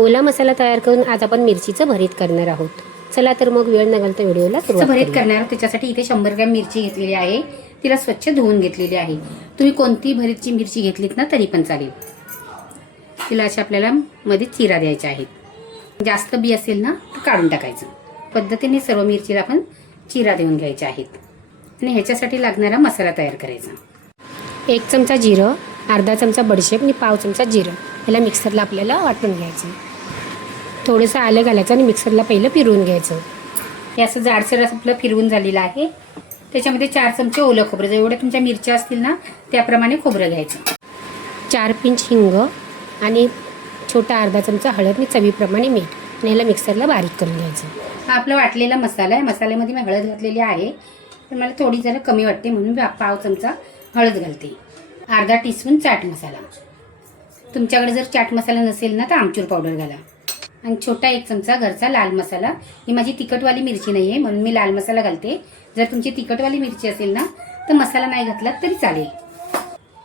ओला मसाला तयार करून आज आपण मिरचीचं भरीत करणार आहोत. चला तर मग वेळ न घालता व्हिडिओला सुरुवात भरीत करूया. करणार त्याच्यासाठी इथे 100 ग्रॅम मिरची घेतलेली आहे. तिला स्वच्छ धुवून घेतलेली आहे. तुम्ही कोणती भरीतची मिरची घेतलीत ना तरी पण चालेल. तिला अशा आपल्याला मध्ये चिरा द्यायचा आहे. जास्त बी असेल ना तर काढून टाकायचं. पद्धतीने सर्व मिरचीला आपण चिरा देऊन घ्यायच्या आहेत आणि ह्याच्यासाठी लागणारा मसाला तयार करायचा. 1 चमचा जिरं, अर्धा चमचा बडीशेप आणि पाव चमचा जिरं याला मिक्सरला आपल्याला वाटून घ्यायचं. थोडंसं आलं घालायचं आणि मिक्सरला पहिलं फिरवून घ्यायचं. हे असं जाडसर आपलं फिरवून झालेलं आहे. त्याच्यामध्ये 4 चमचे ओलं खोबरं, जेवढ्या तुमच्या मिरच्या असतील ना त्याप्रमाणे खोबरं घ्यायचं. 4 पिंच हिंग आणि छोटा अर्धा चमचा हळद आणि चवीप्रमाणे मीठ आणि याला मिक्सरला बारीक करून घ्यायचं. हा आपला वाटलेला मसाला आहे. मसाल्यामध्ये मी हळद घातलेली आहे, पण मला थोडी जरा कमी वाटते म्हणून मी पाव चमचा हळद घालते. अर्धा टीस्पून चाट मसाला. तुमच्याकडे जर चाट मसाला नसेल ना तर आमचूर पावडर घाला. आणि छोटा 1 चमचा घरचा लाल मसाला. ही माझी तिखटवाली मिरची नाही आहे म्हणून मी लाल मसाला घालते. जर तुमची तिखटवाली मिरची असेल ना तर मसाला नाही घातला तरी चालेल.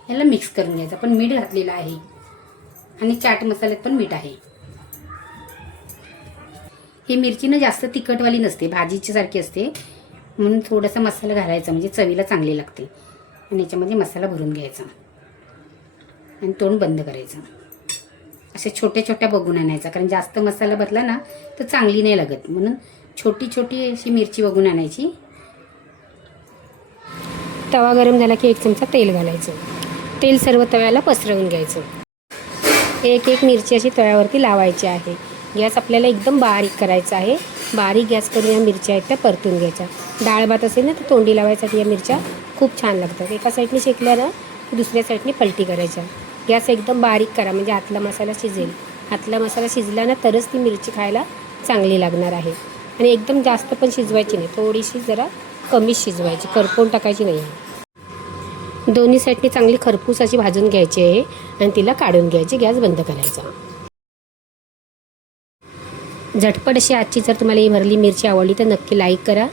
याला मिक्स करून घ्यायचं. पण मीठ घातलेलं आहे आणि चाट मसाल्यात पण मीठ आहे. ही मिरची ना जास्त तिखटवाली नसते, भाजीची सारखी असते म्हणून थोडासा मसाला घालायचा म्हणजे चवीला चांगली लागते. आणि याच्यामध्ये मसाला भरून घ्यायचा आणि तोंड बंद करायचं. असे छोट्या छोट्या बघून आणायचा, कारण जास्त मसाला भरला ना तर चांगली नाही लागत. म्हणून छोटी छोटी अशी मिरची बघून आणायची. तवा गरम झाला की 1 चमचा तेल घालायचं. तेल सर्व तव्याला पसरवून घ्यायचं. एक मिरची अशी तव्यावरती लावायची आहे. गॅस आपल्याला एकदम बारीक करायचा आहे. बारीक गॅस करून या मिरच्या आहेत त्या परतून घ्यायच्या. डाळ भात असेल ना तर तोंडी लावायसाठी या मिरच्या खूप छान लागतात. एका साईडने शेकल्या ना दुसऱ्या साईडने पलटी करायच्या. गॅस एकदम बारीक करा म्हणजे आतला मसाला शिजेल. आतला मसाला शिजला ना तरच ती मिरची खायला चांगली लागणार आहे. आणि एकदम जास्त पण शिजवायची नाही, थोडीशी जरा कमी शिजवायची, करपून टाकायची नाही. दोन्ही साईडने चांगली खरपूस अशी भाजून घ्यायची आहे आणि तिला काढून घ्यायची. गॅस बंद करायचा. झटपट अशी आजची जर तुम्हाला ही भरली मिरची आवडली तर नक्की लाईक करा